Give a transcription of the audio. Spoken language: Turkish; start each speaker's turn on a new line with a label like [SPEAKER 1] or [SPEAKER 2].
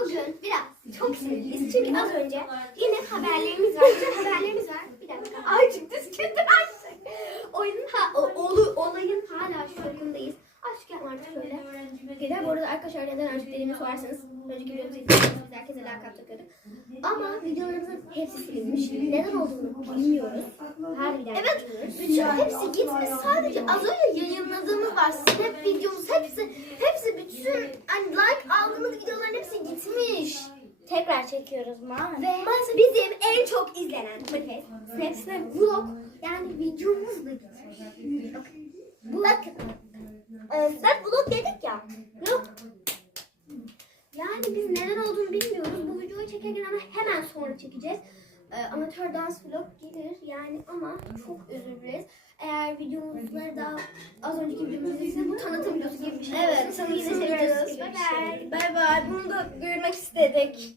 [SPEAKER 1] Bugün biraz çok sinirliyiz çünkü az önce yine haberlerimiz var. Bütün haberlerimiz var. Bir dakika. Ay çıktı sıkıntı artık. Oyunun ha, o, olu, olayın hala şokundayız. Aşk yapma artık şöyle. Gelir bu arada arkadaşlar neden aşk dediğimi sorarsanız önceki videomuzu izlediyseniz biz herkese lakap takıyorduk. Ama videolarımızın hepsi silinmiş. Neden olduğunu bilmiyoruz. Harbiden
[SPEAKER 2] Evet, bütün hepsi gitmiş. Sadece az önce yayınladığımız var. Snap videomuz hepsi, hepsi bütün hani like aldığımız videoların hepsi gitmiş.
[SPEAKER 1] Tekrar çekiyoruz maalesef.
[SPEAKER 2] Ve
[SPEAKER 1] Bizim en çok izlenen podcast Snap Snap Vlog yani videomuz da gitmiş.
[SPEAKER 2] bakın. Ee, Snap vlog dedik ya.
[SPEAKER 1] Yok. Yani biz neden olduğunu bilmiyoruz. Bu videoyu çekerken ama hemen sonra çekeceğiz. Ee, amatör dans vlog gelir yani ama çok özür dileriz. Eğer videomuzları daha az önceki videomuzu izlediyseniz bu tanıtım videosu gibi bir şey.
[SPEAKER 2] Evet,
[SPEAKER 1] yine seviyoruz.
[SPEAKER 2] seviyoruz.
[SPEAKER 1] Bye bye.
[SPEAKER 2] Bay bay. Bunu da görmek istedik.